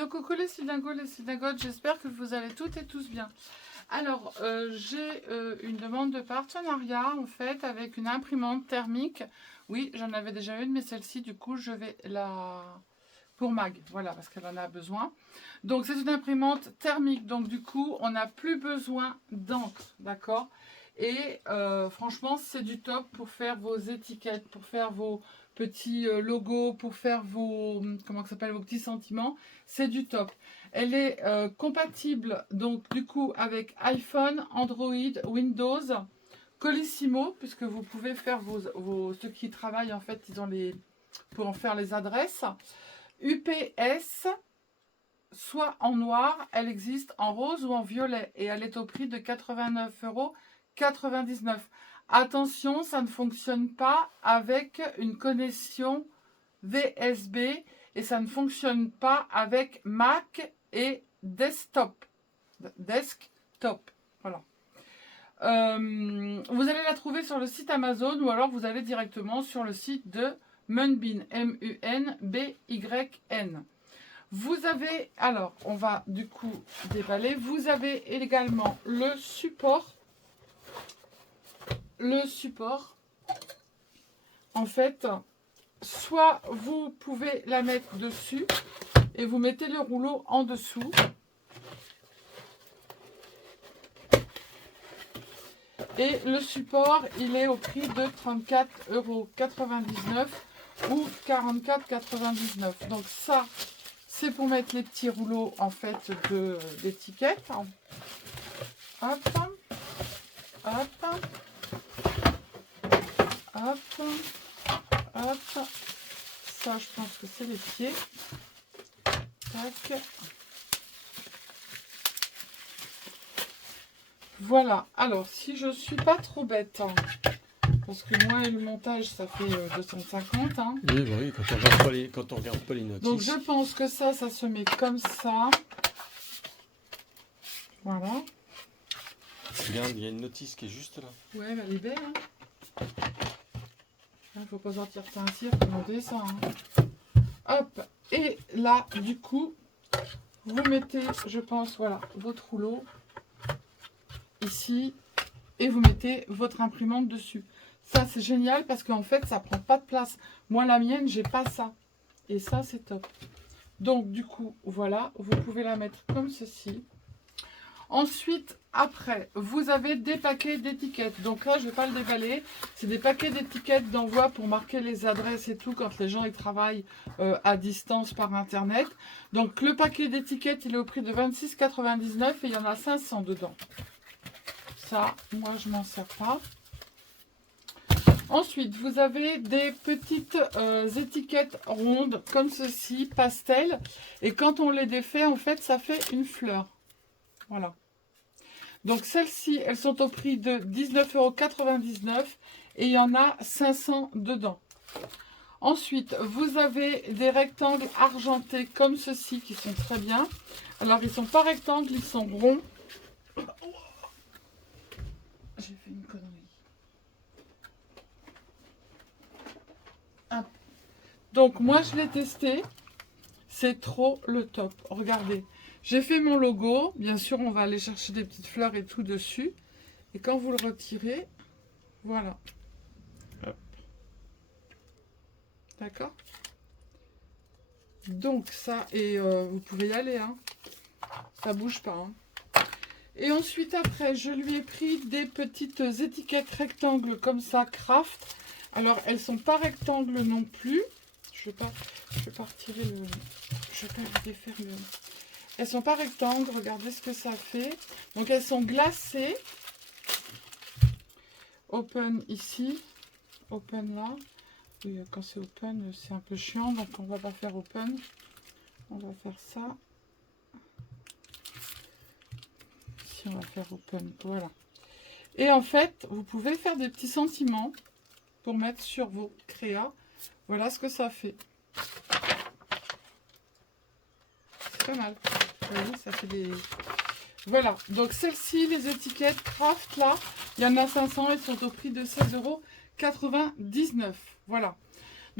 Hello, coucou les Sylvingos, les Sylvingotes, j'espère que vous allez toutes et tous bien. Alors, j'ai une demande de partenariat, en fait, avec une imprimante thermique. Oui, j'en avais déjà une, mais celle-ci, du coup, je vais la... pour Mag, voilà, parce qu'elle en a besoin. Donc, c'est une imprimante thermique, donc du coup, on n'a plus besoin d'encre, d'accord? Et franchement, c'est du top pour faire vos étiquettes, pour faire vos petits logos, pour faire vos, comment ça s'appelle, vos petits sentiments. C'est du top. Elle est compatible, donc du coup, avec iPhone, Android, Windows, Colissimo, puisque vous pouvez faire ceux qui travaillent, en fait, ils ont les, pour en faire les adresses. UPS, soit en noir, elle existe en rose ou en violet et elle est au prix de 89,99 €. Attention, ça ne fonctionne pas avec une connexion VSB et ça ne fonctionne pas avec Mac et desktop. Voilà. Vous allez la trouver sur le site Amazon ou alors vous allez directement sur le site de Munbyn, M-U-N-B-Y-N. Vous avez, alors on va du coup déballer, vous avez également le support. Le support, en fait, soit vous pouvez la mettre dessus et vous mettez le rouleau en dessous. Et le support, il est au prix de 34,99 € ou 44,99 €. Donc ça, c'est pour mettre les petits rouleaux en fait d'étiquettes. Hop, hop, hop, hop. Ça, je pense que c'est les pieds. Tac. Voilà. Alors, si je suis pas trop bête, hein, parce que moi et le montage, ça fait 250. Hein. Oui, bah oui, quand on regarde pas les notices. Donc, je pense que ça se met comme ça. Voilà. Regarde, il y a une notice qui est juste là. Ouais, elle est belle. Hein. Il ne faut pas sortir ça un cirque, monter ça. Hein. Hop. Et là, du coup, vous mettez, je pense, voilà, votre rouleau ici. Et vous mettez votre imprimante dessus. Ça, c'est génial parce qu'en fait, ça prend pas de place. Moi, la mienne, j'ai pas ça. Et ça, c'est top. Donc, du coup, voilà, vous pouvez la mettre comme ceci. Ensuite, après, vous avez des paquets d'étiquettes. Donc là, je ne vais pas le déballer. C'est des paquets d'étiquettes d'envoi pour marquer les adresses et tout quand les gens ils travaillent à distance par Internet. Donc, le paquet d'étiquettes, il est au prix de 26,99 € et il y en a 500 dedans. Ça, moi, je m'en sers pas. Ensuite, vous avez des petites étiquettes rondes comme ceci, pastel. Et quand on les défait, en fait, ça fait une fleur. Voilà. Donc, celles-ci, elles sont au prix de 19,99 € et il y en a 500 dedans. Ensuite, vous avez des rectangles argentés comme ceci qui sont très bien. Alors, ils ne sont pas rectangles, ils sont ronds. J'ai fait une connerie. Hop. Donc, moi, je l'ai testé. C'est trop le top. Regardez. J'ai fait mon logo. Bien sûr, on va aller chercher des petites fleurs et tout dessus. Et quand vous le retirez, voilà. D'accord? Donc, ça, et vous pouvez y aller. Hein. Ça bouge pas. Hein. Et ensuite, après, je lui ai pris des petites étiquettes rectangles comme ça, craft. Alors, elles sont pas rectangles non plus. Je vais pas retirer le... Je vais pas lui défaire le... Elles sont pas rectangles. Regardez ce que ça fait. Donc, elles sont glacées. Open ici. Open là. Oui, quand c'est open, c'est un peu chiant. Donc, on va pas faire open. On va faire ça. Ici, on va faire open. Voilà. Et en fait, vous pouvez faire des petits sentiments pour mettre sur vos créas. Voilà ce que ça fait. C'est pas mal. Vous voyez, ça fait des... Voilà. Donc, celles-ci, les étiquettes craft, là, il y en a 500. Elles sont au prix de 16,99 €. Voilà.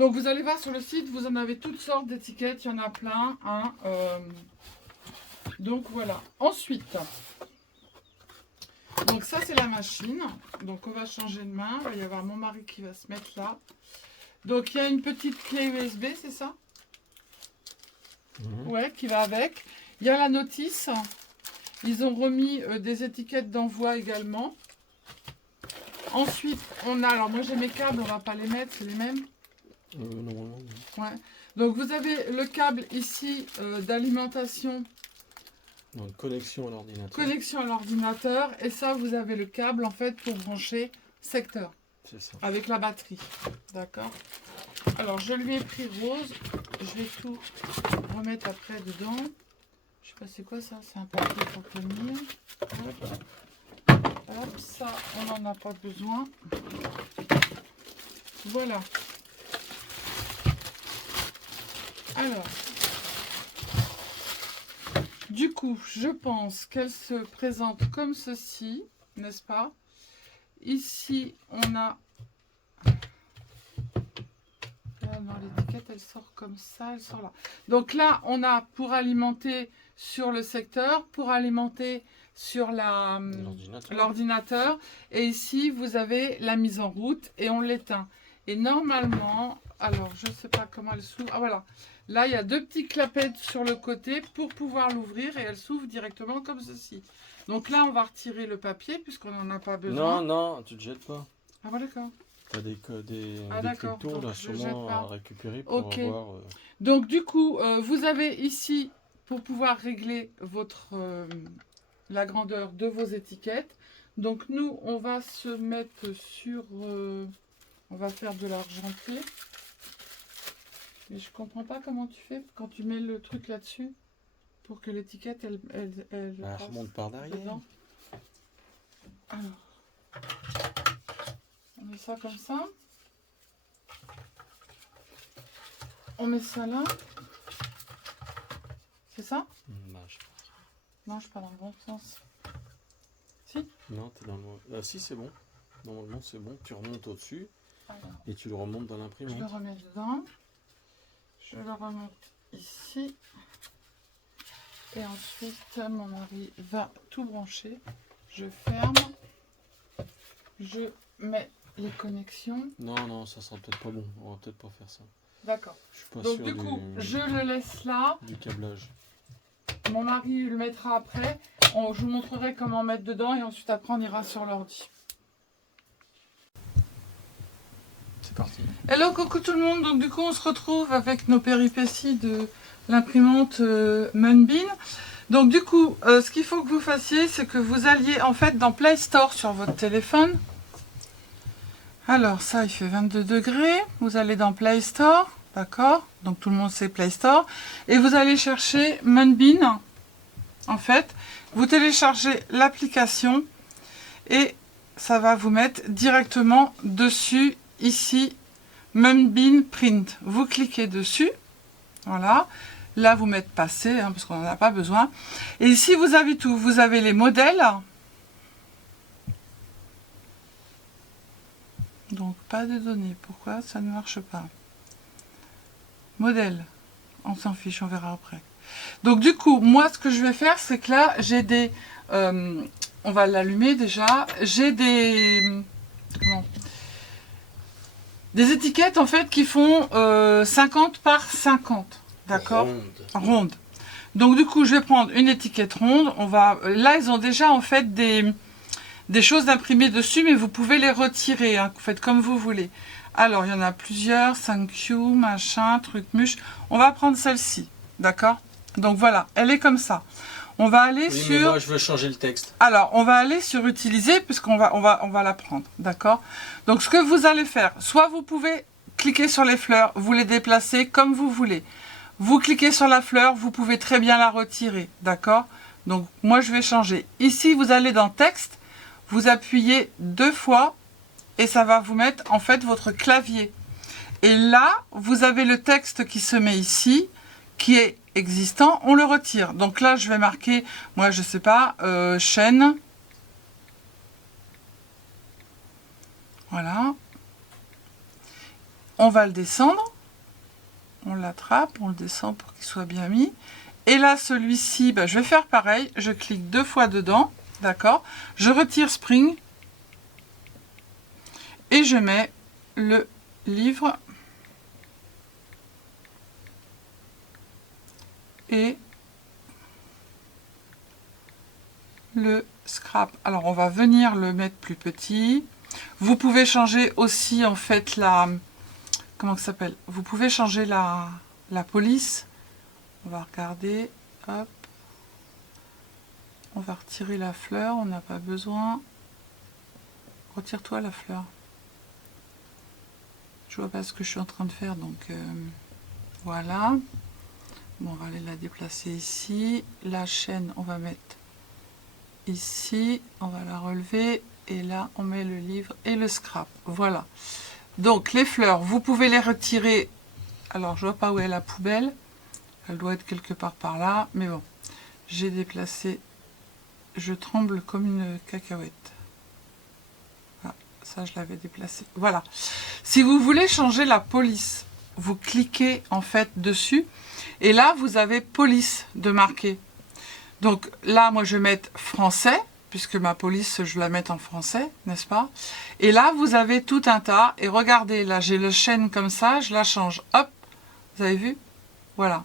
Donc vous allez voir sur le site, vous en avez toutes sortes d'étiquettes, il y en a plein. Hein, donc voilà. Ensuite, donc ça c'est la machine. Donc on va changer de main. Il va y avoir mon mari qui va se mettre là. Donc il y a une petite clé USB, c'est ça? Ouais, qui va avec. Il y a la notice. Ils ont remis des étiquettes d'envoi également. Ensuite, on a... Alors moi j'ai mes câbles, on va pas les mettre, c'est les mêmes. Normalement, oui. Ouais. Donc vous avez le câble ici d'alimentation. Donc, connexion à l'ordinateur. Connexion à l'ordinateur. Et ça, vous avez le câble en fait pour brancher secteur. C'est ça. Avec la batterie. D'accord. Alors je lui ai pris rose. Je vais tout remettre après dedans. Je sais pas c'est quoi ça. C'est un papier pour tenir. Hop, ça on n'en a pas besoin. Voilà. Alors, du coup, je pense qu'elle se présente comme ceci, n'est-ce pas? Ici, on a... Là, non, l'étiquette, elle sort comme ça, elle sort là. Donc là, on a pour alimenter sur le secteur, pour alimenter sur l'ordinateur. Et ici, vous avez la mise en route et on l'éteint. Et normalement, alors, je ne sais pas comment elle s'ouvre. Ah, voilà. Là, il y a deux petits clapettes sur le côté pour pouvoir l'ouvrir et elle s'ouvre directement comme ceci. Donc là, on va retirer le papier puisqu'on n'en a pas besoin. Non, non, tu te jettes pas. Ah, bon, d'accord. Tu as des cryptos là, je jette sûrement pas. à récupérer pour avoir... Donc du coup, vous avez ici, pour pouvoir régler votre la grandeur de vos étiquettes. Donc nous, on va se mettre sur... on va faire de l'argenté. Mais je comprends pas comment tu fais quand tu mets le truc là-dessus pour que l'étiquette, elle remonte par derrière. Dedans. Alors, on met ça comme ça. On met ça là. C'est ça? Bah, je pense. Non, je suis pas dans le bon sens. Si? Non, tu es dans le bon... Ah, si, c'est bon. Normalement, c'est bon. Tu remontes au-dessus Alors, et tu le remontes dans je l'imprimante. le remets dedans. Je le remonte ici. Et ensuite, mon mari va tout brancher. Je ferme. Je mets les connexions. Non, non, ça sera peut-être pas bon. On va peut-être pas faire ça. D'accord. Je suis pas Donc sûr du coup, je le laisse là. du câblage. Mon mari le mettra après. Je vous montrerai comment mettre dedans et ensuite après on ira sur l'ordi. C'est parti. Hello, coucou tout le monde. Donc du coup, on se retrouve avec nos péripéties de l'imprimante Munbean. Donc du coup, ce qu'il faut que vous fassiez, c'est que vous alliez en fait dans Play Store sur votre téléphone. Alors ça, il fait 22 degrés. Vous allez dans Play Store, d'accord? Donc tout le monde sait Play Store. Et vous allez chercher Munbean. En fait, vous téléchargez l'application et ça va vous mettre directement dessus, ici, Munbean Print. Vous cliquez dessus, voilà. Là, vous mettez passer, hein, parce qu'on n'en a pas besoin. Et ici, vous avez tout. Vous avez les modèles. Donc, pas de données. Pourquoi ça ne marche pas? Modèle. On s'en fiche, on verra après. Donc, du coup, moi, ce que je vais faire, c'est que là, j'ai des... on va l'allumer déjà. J'ai des... Comment ? Des étiquettes, en fait, qui font 50 par 50. D'accord? Ronde. Donc, du coup, je vais prendre une étiquette ronde. Là, ils ont déjà, en fait, des choses imprimées dessus, mais vous pouvez les retirer. Hein, vous faites comme vous voulez. Alors, il y en a plusieurs. 5Q, machin, truc, muche. On va prendre celle-ci. D'accord? Donc, voilà. Elle est comme ça. On va aller sur... Mais moi, je veux changer le texte. Alors, on va aller sur utiliser, puisqu'on va la prendre. D'accord? Donc, ce que vous allez faire, soit vous pouvez cliquer sur les fleurs, vous les déplacez comme vous voulez. Vous cliquez sur la fleur, vous pouvez très bien la retirer, d'accord? Donc, moi, je vais changer. Ici, vous allez dans texte, vous appuyez 2 fois et ça va vous mettre, en fait, votre clavier. Et là, vous avez le texte qui se met ici, qui est existant, on le retire. Donc là, je vais marquer, moi, je sais pas, chaîne. Voilà. on va le descendre. On l'attrape, on le descend pour qu'il soit bien mis. Et là, celui-ci, je vais faire pareil. Je clique 2 fois dedans. D'accord? Je retire Spring. Et je mets le livre. Et le scrap. Alors, on va venir le mettre plus petit. Vous pouvez changer aussi, en fait, la... Comment ça s'appelle? Vous pouvez changer la police. On va regarder. Hop. On va retirer la fleur. On n'a pas besoin. Retire-toi la fleur. Je vois pas ce que je suis en train de faire. Donc, voilà. Bon, on va aller la déplacer ici. La chaîne, on va mettre ici. On va la relever. Et là, on met le livre et le scrap. Voilà. Donc, les fleurs, vous pouvez les retirer. Alors, je vois pas où est la poubelle. Elle doit être quelque part par là. Mais bon, j'ai déplacé. Je tremble comme une cacahuète. Ah, ça, je l'avais déplacé. Voilà. Si vous voulez changer la police, vous cliquez en fait dessus. Et là, vous avez police de marquer. Donc là, moi, je vais mettre français. Puisque ma police, je la mets en français, n'est-ce pas? Et là, vous avez tout un tas. Et regardez, là, j'ai le chaîne comme ça, je la change. Hop, vous avez vu? Voilà.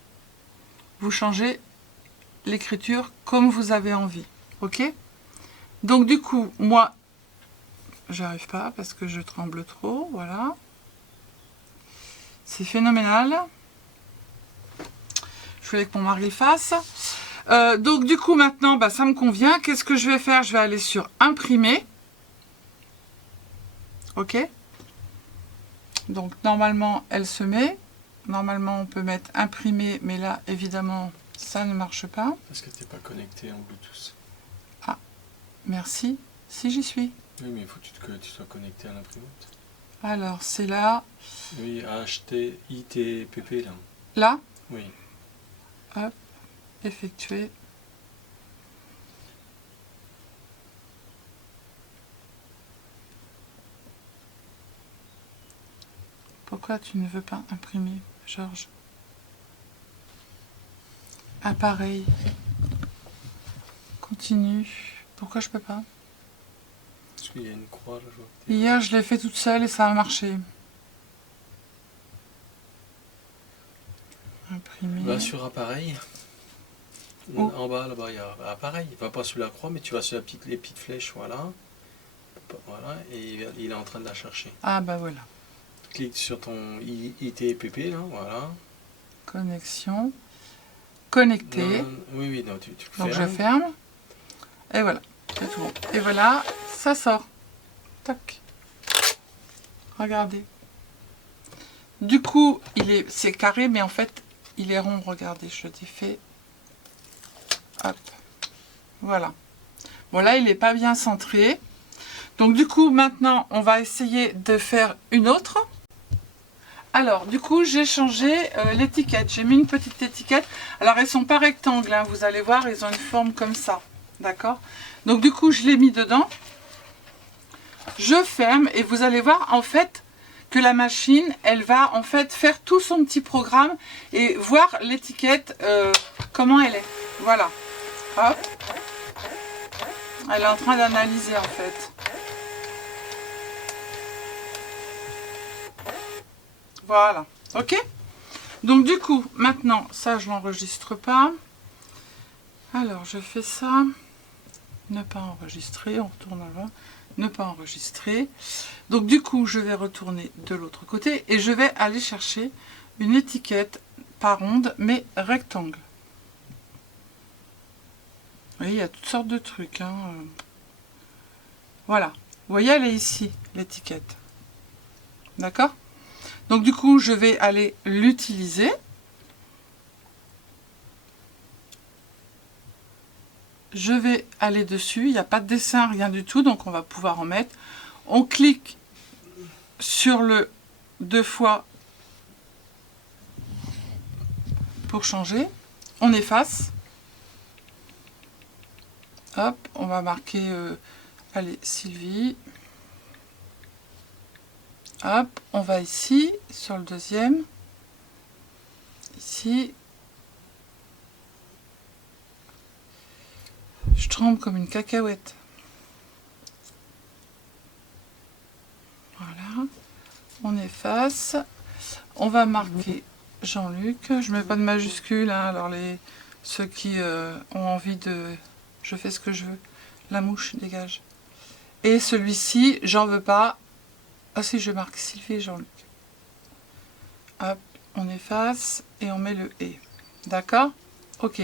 Vous changez l'écriture comme vous avez envie. Ok? Donc, du coup, moi, j'arrive pas parce que je tremble trop. Voilà. C'est phénoménal. Je voulais que mon mari fasse. Donc du coup maintenant ça me convient. Qu'est-ce que je vais faire? Je vais aller sur imprimer. Ok. Donc normalement elle se met. Normalement on peut mettre imprimer, mais là évidemment ça ne marche pas. Parce que tu n'es pas connecté en Bluetooth. Ah, merci. Si j'y suis. Oui, mais il faut que tu sois connecté à l'imprimante. Alors c'est là. Oui, HTITPP là. Là? Oui. Hop. Effectuer. Pourquoi tu ne veux pas imprimer, Georges? Appareil. Continue. Pourquoi je peux pas? Parce qu'il y a une croix là, je vois. Hier, je l'ai fait toute seule et ça a marché. Imprimer. Va sur appareil. Où? En bas, là-bas, il y a appareil. Va pas sur la croix, mais tu vas sur les petites flèches, voilà. Voilà, et il est en train de la chercher. Ah bah voilà. Clique sur ton ITPP, là, voilà. Connexion. Connecter. Oui, oui, non, tu Donc fermes. je ferme. Et voilà. C'est tout bon. Et voilà, ça sort. Tac. Regardez. Du coup, c'est carré, mais en fait, il est rond. Regardez, je l'ai fait. Hop. Voilà. Bon, là, il n'est pas bien centré. Donc, du coup, maintenant, on va essayer de faire une autre. Alors, du coup, j'ai changé l'étiquette. J'ai mis une petite étiquette. Alors, elles ne sont pas rectangles, hein. Vous allez voir, ils ont une forme comme ça. D'accord? Donc, du coup, je l'ai mis dedans. Je ferme et vous allez voir, en fait, que la machine, elle va, en fait, faire tout son petit programme et voir l'étiquette, comment elle est. Voilà. Hop. Elle est en train d'analyser, en fait. Voilà, ok. Donc du coup, maintenant, ça je l'enregistre pas. Alors je fais ça. Ne pas enregistrer, on retourne avant. Ne pas enregistrer. Donc du coup, je vais retourner de l'autre côté et je vais aller chercher une étiquette pas ronde mais rectangle. Vous voyez, il y a toutes sortes de trucs. Hein. Voilà. Vous voyez, elle est ici, l'étiquette. D'accord ? Donc du coup, je vais aller l'utiliser. Je vais aller dessus. Il n'y a pas de dessin, rien du tout. Donc on va pouvoir en mettre. On clique sur le 2 fois pour changer. On efface. Hop, on va marquer, allez, Sylvie. Hop, on va ici, sur le deuxième. Ici. Je tremble comme une cacahuète. Voilà. On efface. On va marquer Jean-Luc. Je ne mets pas de majuscule, hein, alors ceux qui ont envie de... Je fais ce que je veux. La mouche, dégage. Et celui-ci, j'en veux pas. Ah si, je marque Sylvie et Jean-Luc. Hop, on efface et on met le « et ». D'accord? Ok.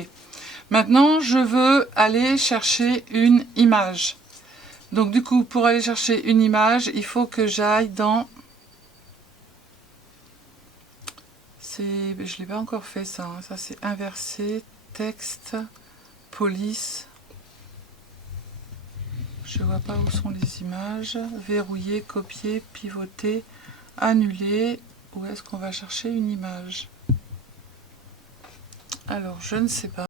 Maintenant, je veux aller chercher une image. Donc du coup, pour aller chercher une image, il faut que j'aille dans... Je ne l'ai pas encore fait ça. Hein. Ça, c'est inversé, texte, police. Je ne vois pas où sont les images. Verrouiller, copier, pivoter, annuler. Où est-ce qu'on va chercher une image? Alors, je ne sais pas.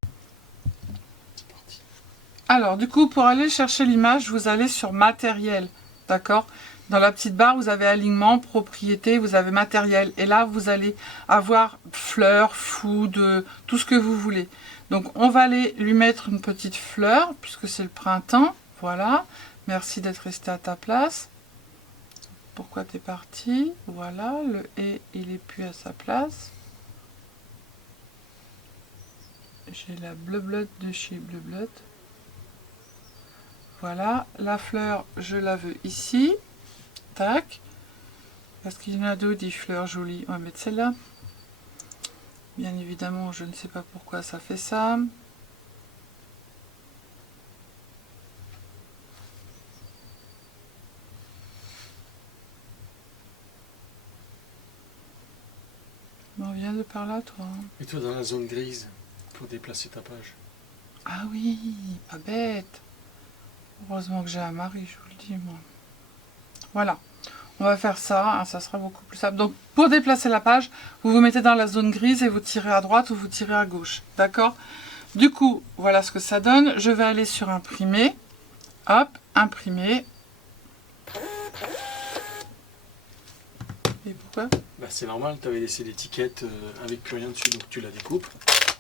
Alors, du coup, pour aller chercher l'image, vous allez sur matériel. D'accord? Dans la petite barre, vous avez alignement, propriété, vous avez matériel. Et là, vous allez avoir fleurs, food, tout ce que vous voulez. Donc, on va aller lui mettre une petite fleur, puisque c'est le printemps. Voilà. Merci d'être resté à ta place. Pourquoi tu es parti? Voilà. Le « et », il n'est plus à sa place. J'ai la bleu-blotte de chez bleu-blotte. Voilà. La fleur, je la veux ici. Tac. Parce qu'il y en a deux, des fleurs jolies. On va mettre celle-là. Bien évidemment, je ne sais pas pourquoi ça fait ça. On vient de par là, toi. Et toi, dans la zone grise, pour déplacer ta page. Ah oui, pas bête. Heureusement que j'ai un mari, je vous le dis, moi. Voilà. On va faire ça, hein, ça sera beaucoup plus simple. Donc, pour déplacer la page, vous vous mettez dans la zone grise et vous tirez à droite ou vous tirez à gauche. D'accord? Du coup, voilà ce que ça donne. Je vais aller sur imprimer. Hop, imprimer. Et pourquoi? Bah, c'est normal, tu avais laissé l'étiquette avec plus rien dessus, donc tu la découpes.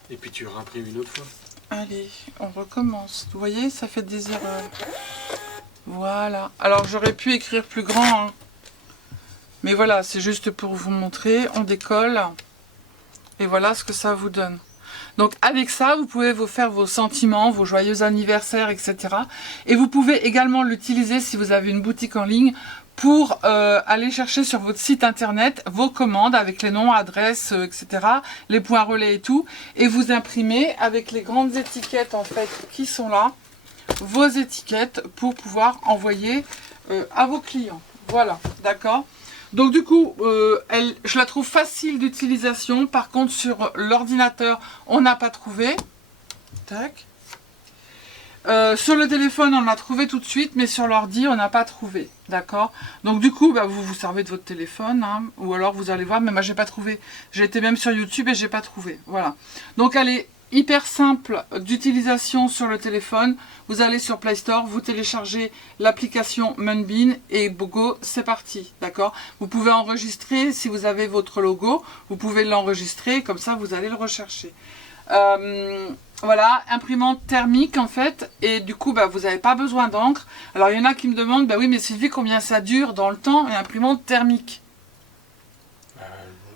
Et puis tu réimprimes une autre fois. Allez, on recommence. Vous voyez, ça fait des erreurs. Voilà. Alors, j'aurais pu écrire plus grand, hein. Mais voilà, c'est juste pour vous montrer. On décolle. Et voilà ce que ça vous donne. Donc avec ça, vous pouvez vous faire vos sentiments, vos joyeux anniversaires, etc. Et vous pouvez également l'utiliser si vous avez une boutique en ligne pour aller chercher sur votre site internet vos commandes avec les noms, adresses, etc. Les points relais et tout. Et vous imprimez avec les grandes étiquettes en fait qui sont là, vos étiquettes pour pouvoir envoyer à vos clients. Voilà, d'accord? Donc du coup, je la trouve facile d'utilisation. Par contre, sur l'ordinateur, on n'a pas trouvé. Tac. Sur le téléphone, on l'a trouvé tout de suite, mais sur l'ordi, on n'a pas trouvé. D'accord? Donc du coup, bah, vous vous servez de votre téléphone, hein, ou alors vous allez voir, mais moi, j'ai pas trouvé. J'ai été même sur YouTube et j'ai pas trouvé. Voilà. Donc elle est hyper simple d'utilisation sur le téléphone. Vous allez sur Play Store, vous téléchargez l'application Moonbeam et Bogo, c'est parti, d'accord? Vous pouvez enregistrer, si vous avez votre logo, vous pouvez l'enregistrer, comme ça vous allez le rechercher. Voilà, imprimante thermique en fait, et du coup bah, vous n'avez pas besoin d'encre. Alors il y en a qui me demandent, bah oui mais Sylvie, combien ça dure dans le temps, une imprimante thermique?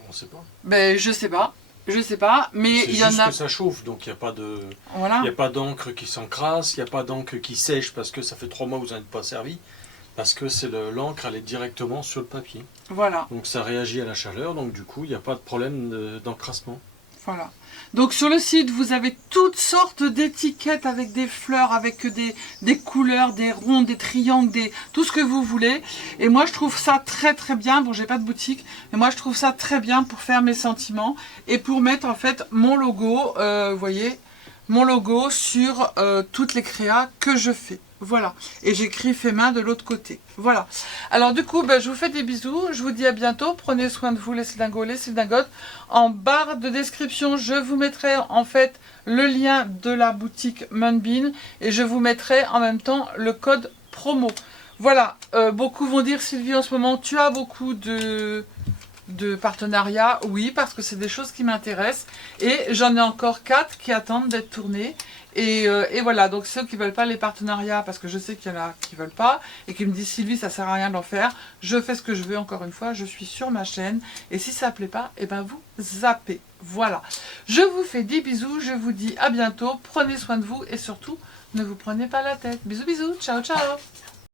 On sait pas. Ben je sais pas. Je sais pas, mais il y en a... C'est juste que ça chauffe, donc il n'y a pas de... Voilà. Il n'y a pas d'encre qui s'encrasse, il n'y a pas d'encre qui sèche parce que ça fait 3 mois que vous n'en êtes pas servi. Parce que c'est l'encre, elle est directement sur le papier. Voilà. Donc ça réagit à la chaleur, donc du coup, il n'y a pas de problème d'encrassement. Voilà. Donc sur le site, vous avez toutes sortes d'étiquettes avec des fleurs, avec des couleurs, des ronds, des triangles, tout ce que vous voulez. Et moi, je trouve ça très très bien. Bon, j'ai pas de boutique, mais moi, je trouve ça très bien pour faire mes sentiments et pour mettre en fait mon logo, vous voyez, mon logo sur toutes les créas que je fais. Voilà. Et j'écris fait main de l'autre côté. Voilà. Alors du coup, ben, je vous fais des bisous. Je vous dis à bientôt. Prenez soin de vous les Sildingos, les Sildingotes. En barre de description, je vous mettrai en fait le lien de la boutique Moonbeam. Et je vous mettrai en même temps le code promo. Voilà, beaucoup vont dire Sylvie en ce moment, tu as beaucoup de partenariats. Oui, parce que c'est des choses qui m'intéressent. Et j'en ai encore 4 qui attendent d'être tournés. Et voilà, donc ceux qui ne veulent pas les partenariats, parce que je sais qu'il y en a qui ne veulent pas, et qui me disent Sylvie, ça sert à rien d'en faire, je fais ce que je veux, encore une fois, je suis sur ma chaîne, et si ça ne plaît pas, et ben vous zappez. Voilà, je vous fais des bisous, je vous dis à bientôt, prenez soin de vous, et surtout, ne vous prenez pas la tête. Bisous bisous, ciao ciao.